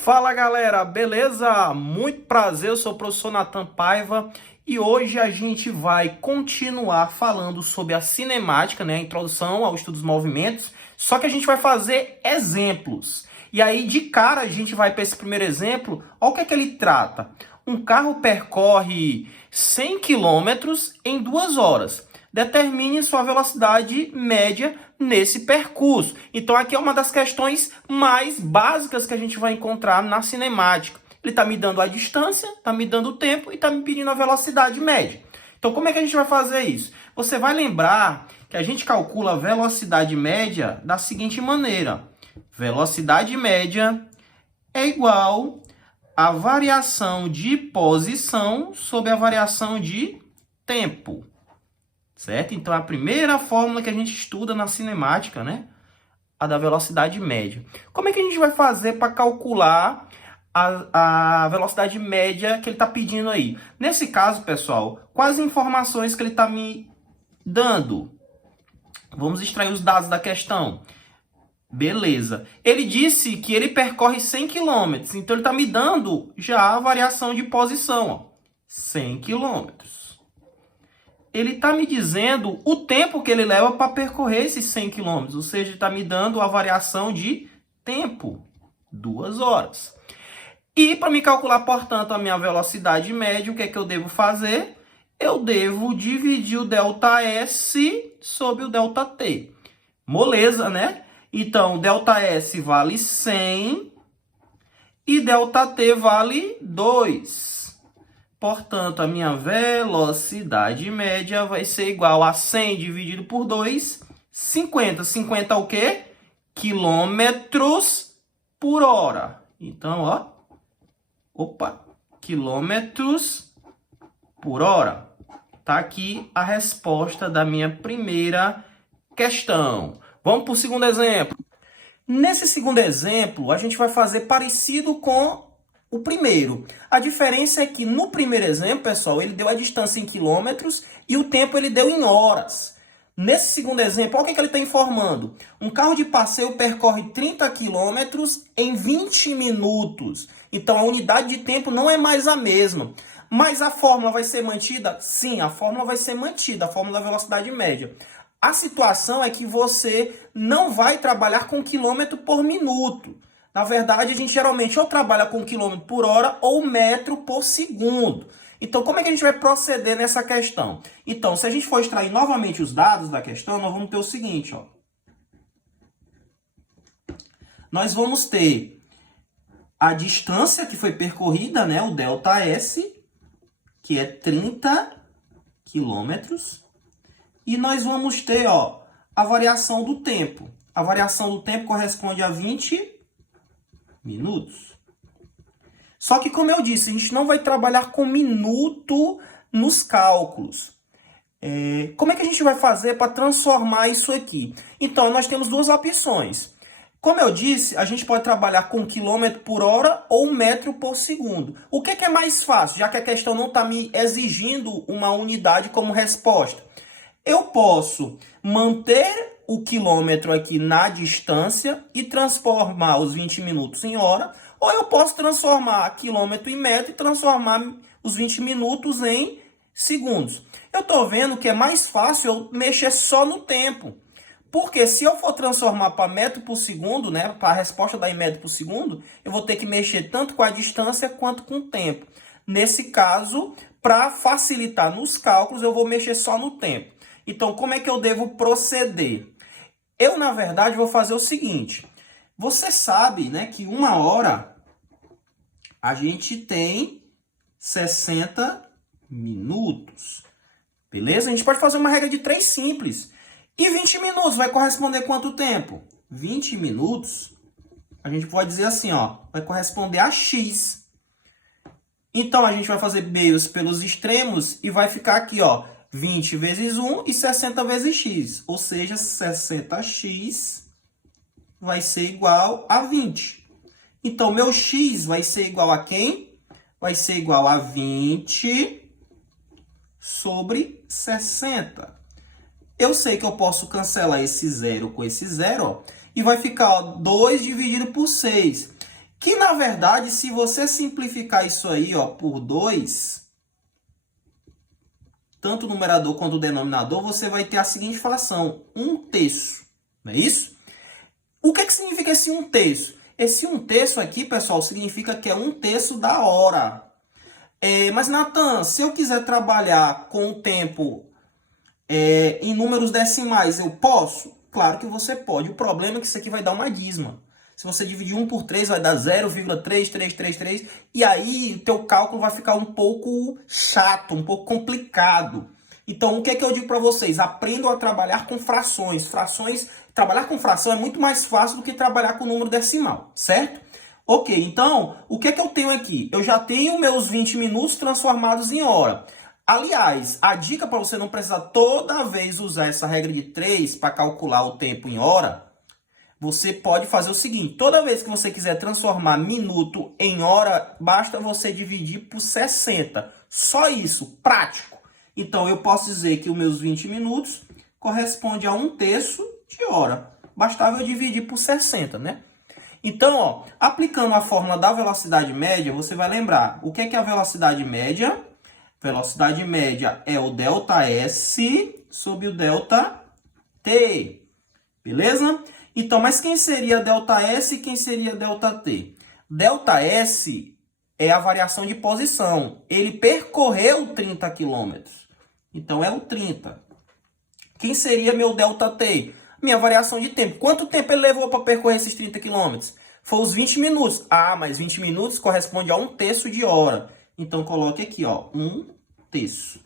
Fala galera, beleza? Muito prazer, eu sou o professor Nathan Paiva e hoje a gente vai continuar falando sobre a cinemática, né? A introdução ao estudo dos movimentos, só que a gente vai fazer exemplos. E aí, de cara, a gente vai para esse primeiro exemplo, olha o que é que ele trata. Um carro percorre 100 quilômetros em 2 horas. Determine sua velocidade média nesse percurso. Então aqui é uma das questões mais básicas que a gente vai encontrar na cinemática. Ele está me dando a distância, está me dando o tempo e está me pedindo a velocidade média. Então como é que a gente vai fazer isso? Você vai lembrar que a gente calcula a velocidade média da seguinte maneira. Velocidade média é igual a variação de posição sobre a variação de tempo. Certo? Então, a primeira fórmula que a gente estuda na cinemática, né? A da velocidade média. Como é que a gente vai fazer para calcular a velocidade média que ele está pedindo aí? Nesse caso, pessoal, quais informações que ele está me dando? Vamos extrair os dados da questão. Beleza. Ele disse que ele percorre 100 km. Então, ele está me dando já a variação de posição. Ó. 100 km. Ele está me dizendo o tempo que ele leva para percorrer esses 100 km. Ou seja, ele está me dando a variação de tempo. 2 horas. E para me calcular, portanto, a minha velocidade média, o que é que eu devo fazer? Eu devo dividir o ΔS sobre o ΔT. Moleza, né? Então, ΔS vale 100 e ΔT vale 2. Portanto, a minha velocidade média vai ser igual a 100 dividido por 2, 50. 50 é o quê? Quilômetros por hora. Então, quilômetros por hora. Tá aqui a resposta da minha primeira questão. Vamos para o segundo exemplo. Nesse segundo exemplo, a gente vai fazer parecido com o primeiro. A diferença é que no primeiro exemplo, pessoal, ele deu a distância em quilômetros e o tempo ele deu em horas. Nesse segundo exemplo, olha o que ele está informando. Um carro de passeio percorre 30 quilômetros em 20 minutos. Então, a unidade de tempo não é mais a mesma. Mas a fórmula vai ser mantida? Sim, a fórmula vai ser mantida, a fórmula da velocidade média. A situação é que você não vai trabalhar com quilômetro por minuto. Na verdade, a gente geralmente ou trabalha com quilômetro por hora ou metro por segundo. Então, como é que a gente vai proceder nessa questão? Então, se a gente for extrair novamente os dados da questão, nós vamos ter o seguinte, ó. Nós vamos ter a distância que foi percorrida, né, o ΔS, que é 30 quilômetros. E nós vamos ter, ó, a variação do tempo. A variação do tempo corresponde a 20 minutos. Só que, como eu disse, a gente não vai trabalhar com minuto nos cálculos. Como é que a gente vai fazer para transformar isso aqui? Então, nós temos duas opções. Como eu disse, a gente pode trabalhar com quilômetro por hora ou metro por segundo. O que é mais fácil, já que a questão não está me exigindo uma unidade como resposta? Eu posso manter o quilômetro aqui na distância e transformar os 20 minutos em hora, ou eu posso transformar quilômetro em metro e transformar os 20 minutos em segundos. Eu estou vendo que é mais fácil eu mexer só no tempo. Porque se eu for transformar para metro por segundo, né, para a resposta dar em metro por segundo, eu vou ter que mexer tanto com a distância quanto com o tempo. Nesse caso, para facilitar nos cálculos, eu vou mexer só no tempo. Então, como é que eu devo proceder? Eu, na verdade, vou fazer o seguinte. Você sabe, né, que 1 hora a gente tem 60 minutos. Beleza? A gente pode fazer uma regra de 3 simples. E 20 minutos vai corresponder quanto tempo? 20 minutos, a gente pode dizer assim, ó, vai corresponder a x. Então, a gente vai fazer meios pelos extremos e vai ficar aqui, ó, 20 vezes 1 e 60 vezes x. Ou seja, 60x vai ser igual a 20. Então, meu x vai ser igual a quem? Vai ser igual a 20 sobre 60. Eu sei que eu posso cancelar esse zero com esse zero, ó, e vai ficar, ó, 2 dividido por 6. Que, na verdade, se você simplificar isso aí, ó, por 2, tanto o numerador quanto o denominador, você vai ter a seguinte fração, 1/3. Não é isso? O que significa esse 1/3? Esse 1/3 aqui, pessoal, significa que é 1/3 da hora. Mas, Natan, se eu quiser trabalhar com o tempo em números decimais, eu posso? Claro que você pode. O problema é que isso aqui vai dar uma dízima. Se você dividir 1 por 3, vai dar 0,3333. E aí, o teu cálculo vai ficar um pouco chato, um pouco complicado. Então, o que é que eu digo para vocês? Aprendam a trabalhar com frações. Trabalhar com fração é muito mais fácil do que trabalhar com número decimal, certo? Ok, então, o que é que eu tenho aqui? Eu já tenho meus 20 minutos transformados em hora. Aliás, a dica para você não precisar toda vez usar essa regra de 3 para calcular o tempo em hora, você pode fazer o seguinte: toda vez que você quiser transformar minuto em hora, basta você dividir por 60. Só isso, prático. Então, eu posso dizer que os meus 20 minutos corresponde a 1/3 de hora. Bastava eu dividir por 60, né? Então, ó, aplicando a fórmula da velocidade média, você vai lembrar o que é a velocidade média? Velocidade média é o ΔS sobre o ΔT. Beleza? Então, mas quem seria ΔS e quem seria ΔT? ΔS é a variação de posição. Ele percorreu 30 km. Então, é o 30. Quem seria meu ΔT? Minha variação de tempo. Quanto tempo ele levou para percorrer esses 30 km? Foi os 20 minutos. Ah, mas 20 minutos corresponde a 1/3 de hora. Então, coloque aqui, ó, 1/3.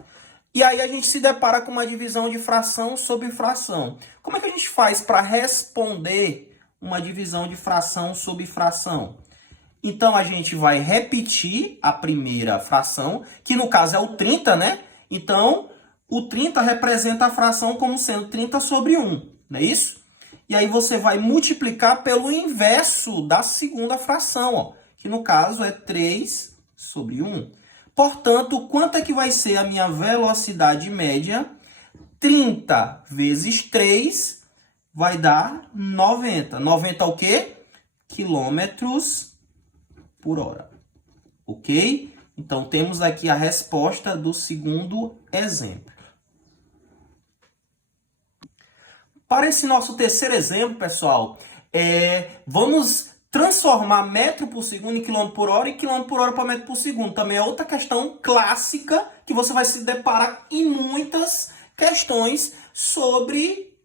E aí a gente se depara com uma divisão de fração sobre fração. Como é que a gente faz para responder uma divisão de fração sobre fração? Então, a gente vai repetir a primeira fração, que no caso é o 30, né? Então, o 30 representa a fração como sendo 30 sobre 1, não é isso? E aí você vai multiplicar pelo inverso da segunda fração, ó, que no caso é 3 sobre 1. Portanto, quanto é que vai ser a minha velocidade média? 30 vezes 3 vai dar 90. 90 o quê? Quilômetros por hora. Ok? Então, temos aqui a resposta do segundo exemplo. Para esse nosso terceiro exemplo, pessoal, vamos transformar metro por segundo em quilômetro por hora e quilômetro por hora para metro por segundo. Também é outra questão clássica que você vai se deparar em muitas questões sobre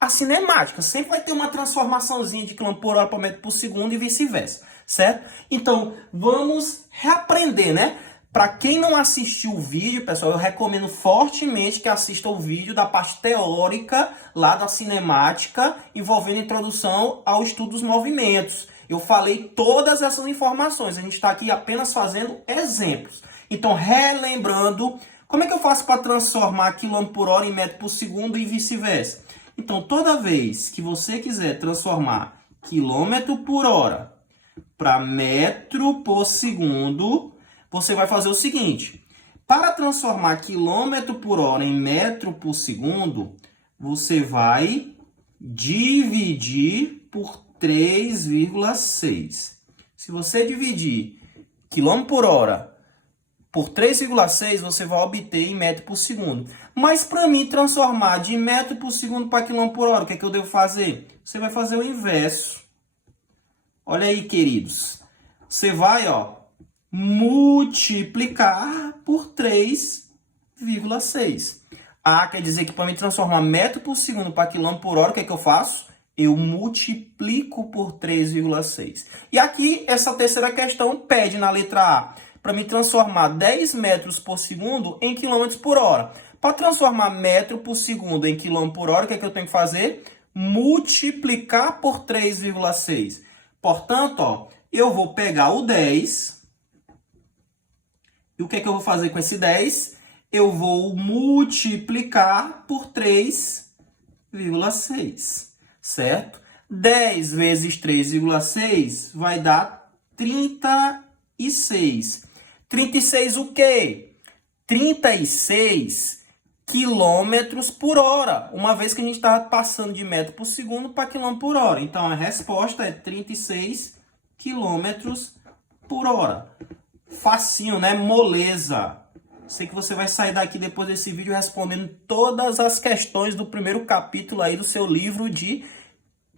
a cinemática. Sempre vai ter uma transformaçãozinha de quilômetro por hora para metro por segundo e vice-versa, certo? Então, vamos reaprender, né? Para quem não assistiu o vídeo, pessoal, eu recomendo fortemente que assista o vídeo da parte teórica lá da cinemática, envolvendo introdução ao estudo dos movimentos. Eu falei todas essas informações, a gente está aqui apenas fazendo exemplos. Então, relembrando, como é que eu faço para transformar quilômetro por hora em metro por segundo e vice-versa? Então, toda vez que você quiser transformar quilômetro por hora para metro por segundo, você vai fazer o seguinte: para transformar quilômetro por hora em metro por segundo, você vai dividir por 3,6. Se você dividir quilômetro por hora por 3,6, você vai obter em metro por segundo. Mas para mim transformar de metro por segundo para quilômetro por hora, o que é que eu devo fazer? Você vai fazer o inverso. Olha aí, queridos. Você vai, ó, multiplicar por 3,6. Ah, quer dizer que para me transformar metro por segundo para quilômetro por hora, o que é que eu faço? Eu multiplico por 3,6. E aqui, essa terceira questão pede na letra A, para me transformar 10 metros por segundo em quilômetros por hora. Para transformar metro por segundo em quilômetro por hora, o que é que eu tenho que fazer? Multiplicar por 3,6. Portanto, ó, eu vou pegar o 10... E o que é que eu vou fazer com esse 10? Eu vou multiplicar por 3,6, certo? 10 vezes 3,6 vai dar 36. 36 o quê? 36 quilômetros por hora. Uma vez que a gente estava passando de metro por segundo para quilômetro por hora. Então, a resposta é 36 quilômetros por hora. Facinho, né? Moleza. Sei que você vai sair daqui depois desse vídeo respondendo todas as questões do primeiro capítulo aí do seu livro de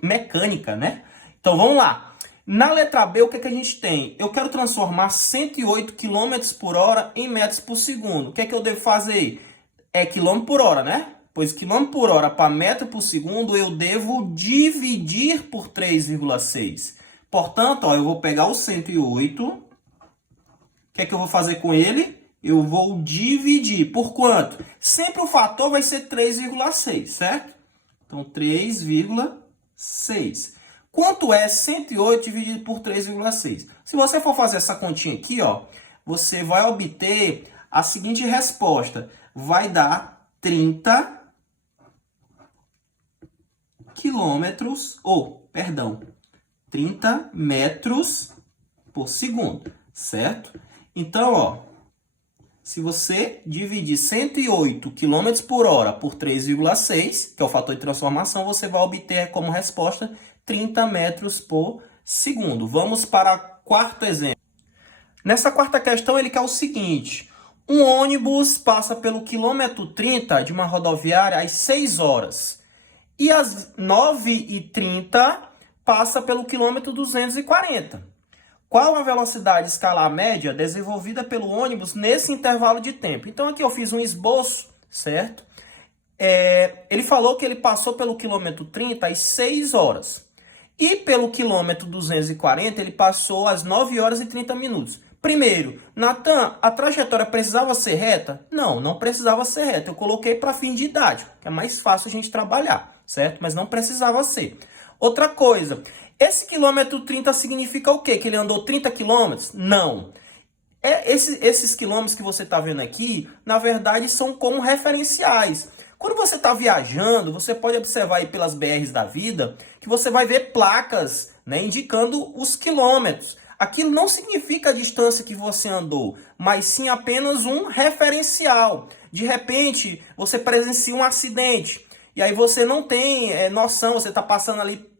mecânica, né? Então vamos lá. Na letra B, o que é que a gente tem? Eu quero transformar 108 km por hora em metros por segundo. O que é que eu devo fazer? É quilômetro por hora, né? Pois quilômetro por hora para metro por segundo eu devo dividir por 3,6. Portanto, ó, eu vou pegar o 108. O que é que eu vou fazer com ele? Eu vou dividir. Por quanto? Sempre o fator vai ser 3,6, certo? Então, 3,6. Quanto é 108 dividido por 3,6? Se você for fazer essa continha aqui, ó, você vai obter a seguinte resposta. Vai dar 30 quilômetros, 30 metros por segundo, certo? Então, ó, se você dividir 108 km por hora por 3,6, que é o fator de transformação, você vai obter como resposta 30 metros por segundo. Vamos para o quarto exemplo. Nessa quarta questão, ele quer o seguinte. Um ônibus passa pelo quilômetro 30 de uma rodoviária às 6 horas. E às 9h30 passa pelo quilômetro 240. Qual a velocidade escalar média desenvolvida pelo ônibus nesse intervalo de tempo? Então aqui eu fiz um esboço, certo? Ele falou que ele passou pelo quilômetro 30 às 6 horas. E pelo quilômetro 240 ele passou às 9 horas e 30 minutos. Primeiro, Natan, a trajetória precisava ser reta? Não, não precisava ser reta. Eu coloquei para fim didático, que é mais fácil a gente trabalhar, certo? Mas não precisava ser. Outra coisa, esse quilômetro 30 significa o quê? Que ele andou 30 quilômetros? Não. Esses quilômetros que você está vendo aqui, na verdade, são como referenciais. Quando você está viajando, você pode observar aí pelas BRs da vida, que você vai ver placas, né, indicando os quilômetros. Aquilo não significa a distância que você andou, mas sim apenas um referencial. De repente, você presencia um acidente, e aí você não tem noção, você está passando ali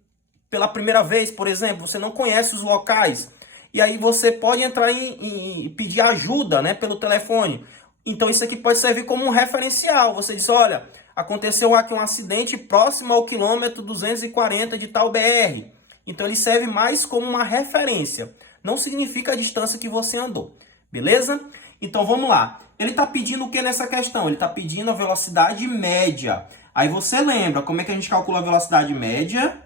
pela primeira vez, por exemplo, você não conhece os locais. E aí você pode entrar e pedir ajuda, né, pelo telefone. Então isso aqui pode servir como um referencial. Você diz, olha, aconteceu aqui um acidente próximo ao quilômetro 240 de tal BR. Então ele serve mais como uma referência. Não significa a distância que você andou. Beleza? Então vamos lá. Ele está pedindo o que nessa questão? Ele está pedindo a velocidade média. Aí você lembra como é que a gente calcula a velocidade média?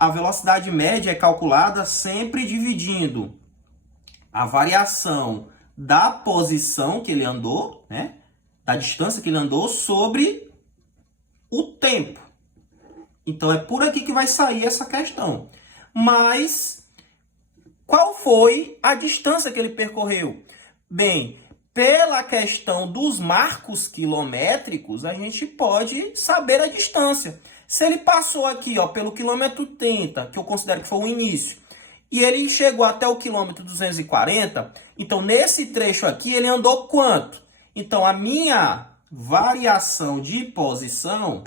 A velocidade média é calculada sempre dividindo a variação da posição que ele andou, né? Da distância que ele andou sobre o tempo. Então é por aqui que vai sair essa questão. Mas qual foi a distância que ele percorreu? Bem, pela questão dos marcos quilométricos, a gente pode saber a distância. Se ele passou aqui, ó, pelo quilômetro 30, que eu considero que foi o início, e ele chegou até o quilômetro 240, então nesse trecho aqui ele andou quanto? Então a minha variação de posição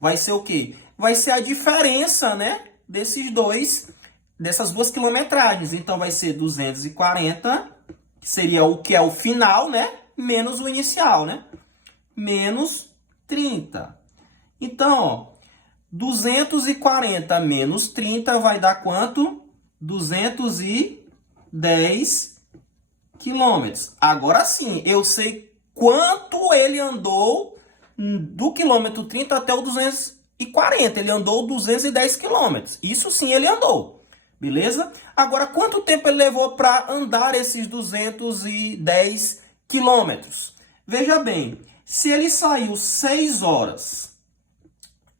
vai ser o quê? Vai ser a diferença, né, dessas duas quilometragens. Então vai ser 240, que seria o que é o final, né, menos o inicial, né? Menos 30. Então, ó, 240 menos 30 vai dar quanto? 210 quilômetros. Agora sim, eu sei quanto ele andou do quilômetro 30 até o 240. Ele andou 210 quilômetros. Isso sim ele andou. Beleza? Agora, quanto tempo ele levou para andar esses 210 quilômetros? Veja bem, se ele saiu 6 horas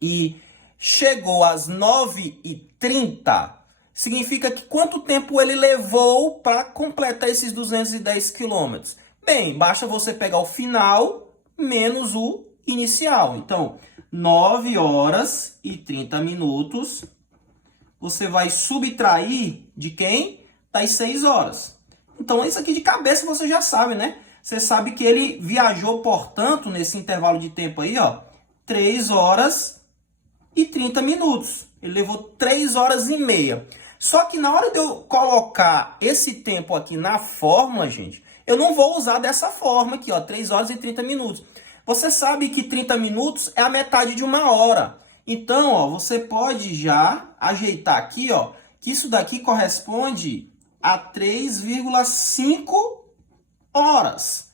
e chegou às 9h30, significa que quanto tempo ele levou para completar esses 210 quilômetros? Bem, basta você pegar o final menos o inicial. Então, 9 horas e 30 minutos, você vai subtrair de quem? Das 6 horas. Então, isso aqui de cabeça você já sabe, né? Você sabe que ele viajou, portanto, nesse intervalo de tempo aí, ó, 3 horas e 30 minutos. Ele levou 3 horas e meia. Só que na hora de eu colocar esse tempo aqui na fórmula, gente, eu não vou usar dessa forma aqui, ó, 3 horas e 30 minutos. Você sabe que 30 minutos é a metade de 1 hora. Então, ó, você pode já ajeitar aqui, ó, que isso daqui corresponde a 3,5 horas.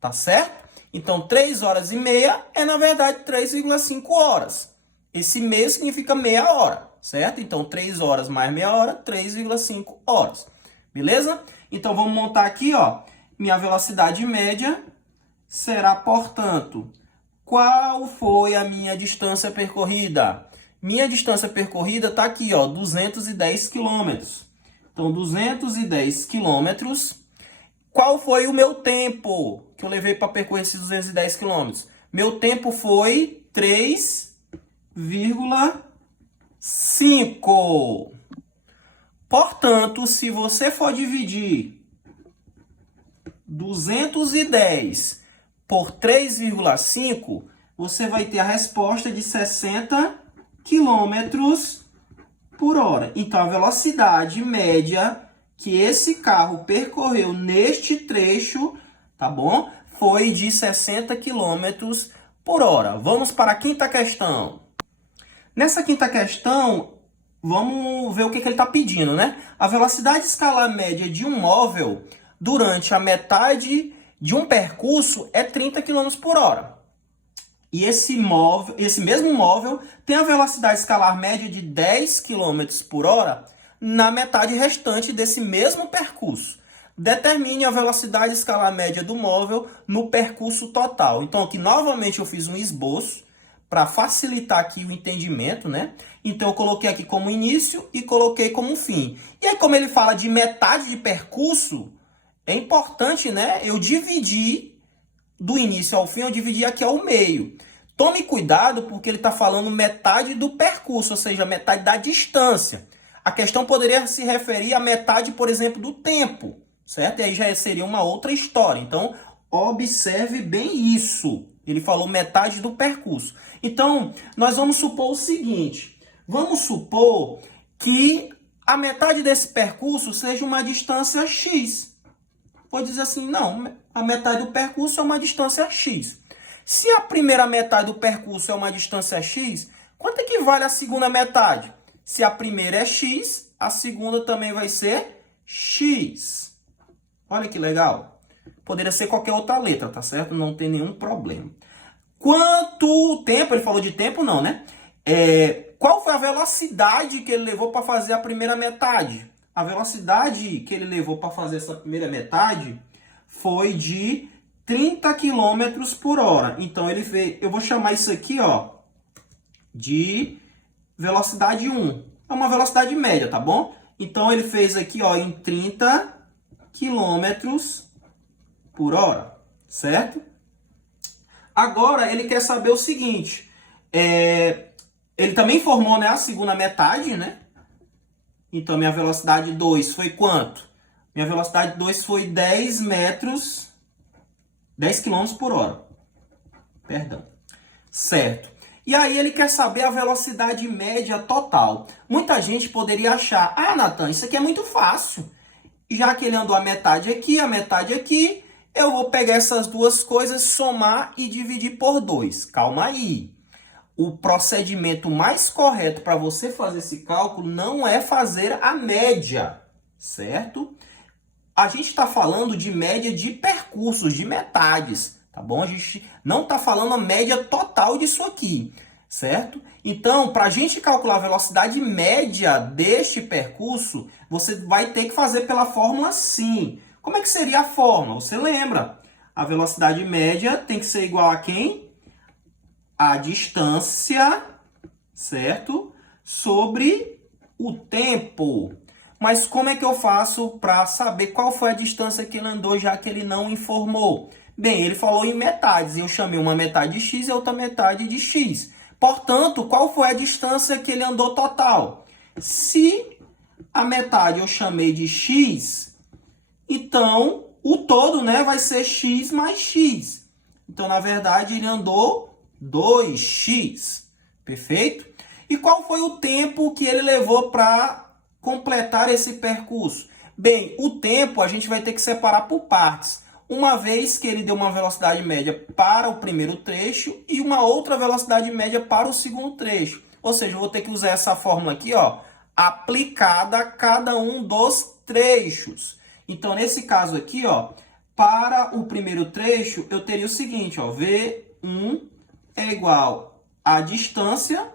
Tá certo? Então, 3 horas e meia é, na verdade, 3,5 horas. Esse meio significa meia hora, certo? Então, 3 horas mais meia hora, 3,5 horas. Beleza? Então, vamos montar aqui, ó. Minha velocidade média será, portanto, qual foi a minha distância percorrida? Minha distância percorrida está aqui, ó, 210 quilômetros. Então, 210 quilômetros. Qual foi o meu tempo que eu levei para percorrer esses 210 quilômetros? Meu tempo foi 3,5. Portanto, se você for dividir 210 por 3,5, você vai ter a resposta de 60 quilômetros por hora. Então, a velocidade média que esse carro percorreu neste trecho, tá bom? Foi de 60 quilômetros por hora. Vamos para a quinta questão. Nessa quinta questão, vamos ver o que ele está pedindo, né? A velocidade escalar média de um móvel durante a metade de um percurso é 30 km por hora. E esse mesmo móvel tem a velocidade escalar média de 10 km por hora na metade restante desse mesmo percurso. Determine a velocidade escalar média do móvel no percurso total. Então, aqui novamente eu fiz um esboço para facilitar aqui o entendimento, né? Então, eu coloquei aqui como início e coloquei como fim. E aí, como ele fala de metade de percurso, é importante, né, eu dividir do início ao fim, eu dividi aqui ao meio. Tome cuidado porque ele está falando metade do percurso, ou seja, metade da distância. A questão poderia se referir à metade, por exemplo, do tempo, certo? E aí já seria uma outra história. Então, observe bem isso. Ele falou metade do percurso. Então, nós vamos supor o seguinte. Vamos supor que a metade desse percurso seja uma distância x. Vou dizer assim, não, a metade do percurso é uma distância x. Se a primeira metade do percurso é uma distância x, quanto equivale a segunda metade? Se a primeira é x, a segunda também vai ser x. Olha que legal. Poderia ser qualquer outra letra, tá certo? Não tem nenhum problema. Quanto tempo? Ele falou de tempo, não, né? Qual foi a velocidade que ele levou para fazer a primeira metade? A velocidade que ele levou para fazer essa primeira metade foi de 30 km por hora. Então, ele fez, eu vou chamar isso aqui, ó, de velocidade 1. É uma velocidade média, tá bom? Então, ele fez aqui, ó, em 30 km por hora, certo? Agora, ele quer saber o seguinte. Ele também formou, né, a segunda metade, né? Então, minha velocidade 2 foi quanto? Minha velocidade 2 foi 10 km por hora. Perdão. Certo. E aí ele quer saber a velocidade média total. Muita gente poderia achar, ah, Natan, isso aqui é muito fácil. Já que ele andou a metade aqui, eu vou pegar essas duas coisas, somar e dividir por 2. Calma aí. O procedimento mais correto para você fazer esse cálculo não é fazer a média, certo? A gente está falando de média de percursos, de metades, tá bom? A gente não está falando a média total disso aqui, certo? Então, para a gente calcular a velocidade média deste percurso, você vai ter que fazer pela fórmula sim. Como é que seria a fórmula? Você lembra? A velocidade média tem que ser igual a quem? A distância, certo? Sobre o tempo. Mas como é que eu faço para saber qual foi a distância que ele andou, já que ele não informou? Bem, ele falou em metades. Eu chamei uma metade de x e outra metade de x. Portanto, qual foi a distância que ele andou total? Se a metade eu chamei de x, então o todo, né, vai ser x mais x. Então, na verdade, ele andou 2x. Perfeito? E qual foi o tempo que ele levou para completar esse percurso? Bem, o tempo a gente vai ter que separar por partes. Uma vez que ele deu uma velocidade média para o primeiro trecho e uma outra velocidade média para o segundo trecho. Ou seja, eu vou ter que usar essa fórmula aqui, ó, aplicada a cada um dos trechos. Então, nesse caso aqui, ó, para o primeiro trecho, eu teria o seguinte, ó, V1 é igual a distância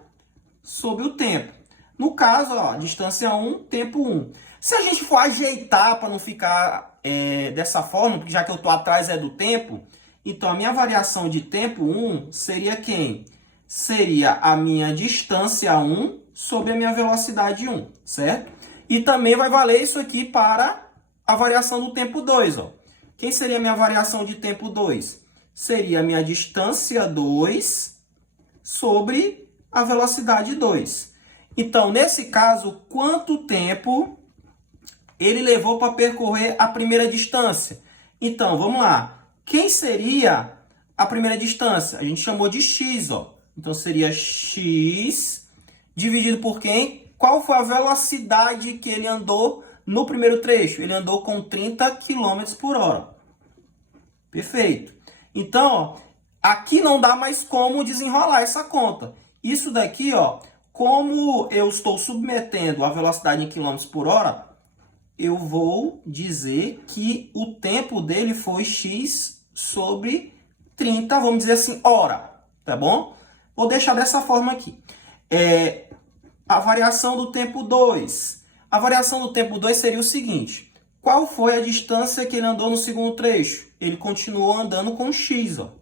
sobre o tempo. No caso, ó, distância 1, tempo 1. Se a gente for ajeitar para não ficar dessa forma, porque já que eu estou atrás é do tempo, então a minha variação de tempo 1 seria quem? Seria a minha distância 1 sobre a minha velocidade 1, certo? E também vai valer isso aqui para a variação do tempo 2, ó. Quem seria a minha variação de tempo 2? Seria a minha distância 2 sobre a velocidade 2. Então, nesse caso, quanto tempo ele levou para percorrer a primeira distância? Então, vamos lá. Quem seria a primeira distância? A gente chamou de x, ó. Então, seria x dividido por quem? Qual foi a velocidade que ele andou no primeiro trecho? Ele andou com 30 km por hora. Perfeito. Então, ó, aqui não dá mais como desenrolar essa conta. Isso daqui, ó, como eu estou submetendo a velocidade em quilômetros por hora, eu vou dizer que o tempo dele foi x sobre 30, vamos dizer assim, hora, tá bom? Vou deixar dessa forma aqui. A variação do tempo 2. A variação do tempo 2 seria o seguinte. Qual foi a distância que ele andou no segundo trecho? Ele continuou andando com x, ó.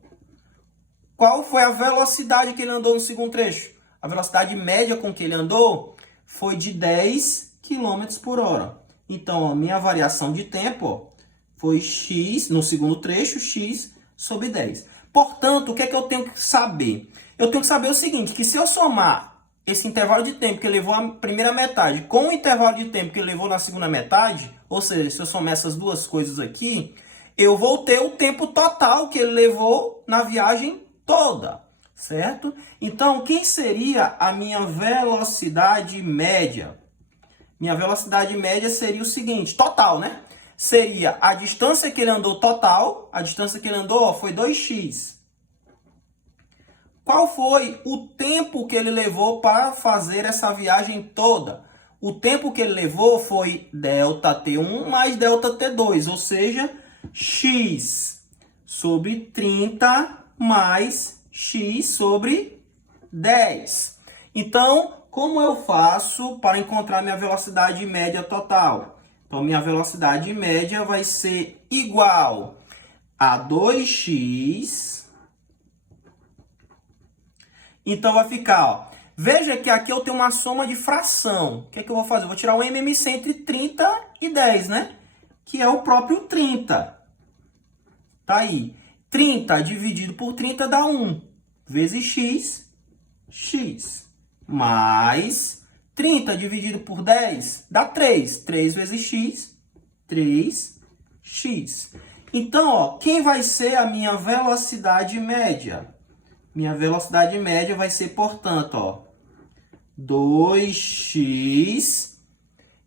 Qual foi a velocidade que ele andou no segundo trecho? A velocidade média com que ele andou foi de 10 km por hora. Então, a minha variação de tempo, ó, foi x, no segundo trecho, x sobre 10. Portanto, o que é que eu tenho que saber? Eu tenho que saber o seguinte, que se eu somar esse intervalo de tempo que ele levou a primeira metade com o intervalo de tempo que ele levou na segunda metade, ou seja, se eu somar essas duas coisas aqui, eu vou ter o tempo total que ele levou na viagem toda, certo? Então, quem seria a minha velocidade média? Minha velocidade média seria o seguinte, total, né? Seria a distância que ele andou total, a distância que ele andou, ó, foi 2x. Qual foi o tempo que ele levou para fazer essa viagem toda? O tempo que ele levou foi ΔT1 mais ΔT2, ou seja, x sobre 30 mais x sobre 10. Então, como eu faço para encontrar minha velocidade média total? Então, minha velocidade média vai ser igual a 2x. Então, vai ficar, ó. Veja que aqui eu tenho uma soma de fração. O que é que eu vou fazer? Eu vou tirar o MMC entre 30 e 10, né? Que é o próprio 30. Tá aí. 30 dividido por 30 dá 1. Vezes x, x. Mais 30 dividido por 10 dá 3. 3 vezes x, 3x. Então, ó, quem vai ser a minha velocidade média? Minha velocidade média vai ser, portanto, ó, 2x.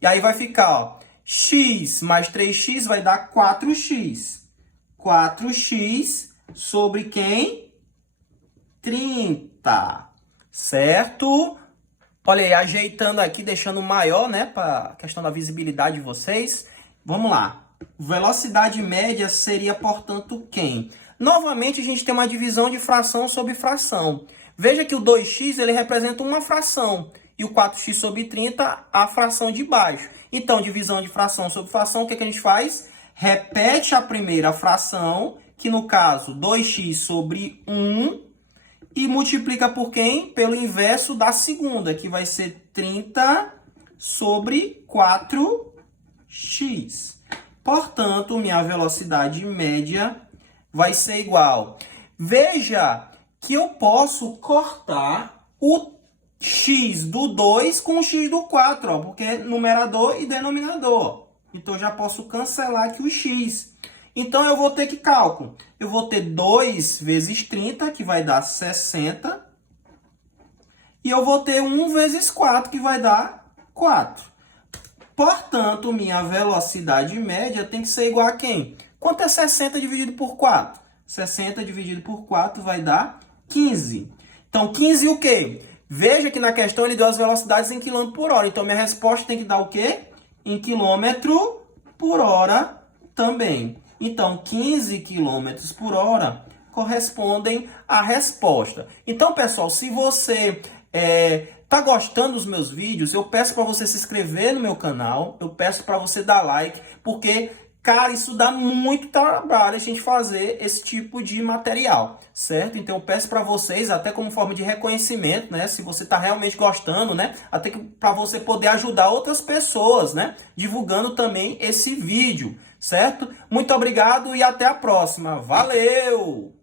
E aí vai ficar, ó, x mais 3x vai dar 4x. 4x sobre quem? 30. Certo? Olha aí, ajeitando aqui, deixando maior, né, para a questão da visibilidade de vocês. Vamos lá. Velocidade média seria, portanto, quem? Novamente, a gente tem uma divisão de fração sobre fração. Veja que o 2x ele representa uma fração e o 4x sobre 30 a fração de baixo. Então, divisão de fração sobre fração, o que a gente faz? Repete a primeira fração, que no caso 2x sobre 1, e multiplica por quem? Pelo inverso da segunda, que vai ser 30 sobre 4x. Portanto, minha velocidade média vai ser igual. Veja que eu posso cortar o x do 2 com o x do 4, ó, porque é numerador e denominador. Então, eu já posso cancelar aqui o x. Então, eu vou ter que cálculo. Eu vou ter 2 vezes 30, que vai dar 60. E eu vou ter 1 vezes 4, que vai dar 4. Portanto, minha velocidade média tem que ser igual a quem? Quanto é 60 dividido por 4? 60 dividido por 4 vai dar 15. Então, 15 o quê? Veja que na questão ele deu as velocidades em km por hora. Então, minha resposta tem que dar o quê? Em km por hora também. Então, 15 km por hora correspondem à resposta. Então, pessoal, se você tá gostando dos meus vídeos, eu peço para você se inscrever no meu canal, eu peço para você dar like, porque, cara, isso dá muito trabalho a gente fazer esse tipo de material, certo? Então eu peço para vocês, até como forma de reconhecimento, né? Se você tá realmente gostando, né? Até que para você poder ajudar outras pessoas, né? Divulgando também esse vídeo, certo? Muito obrigado e até a próxima. Valeu!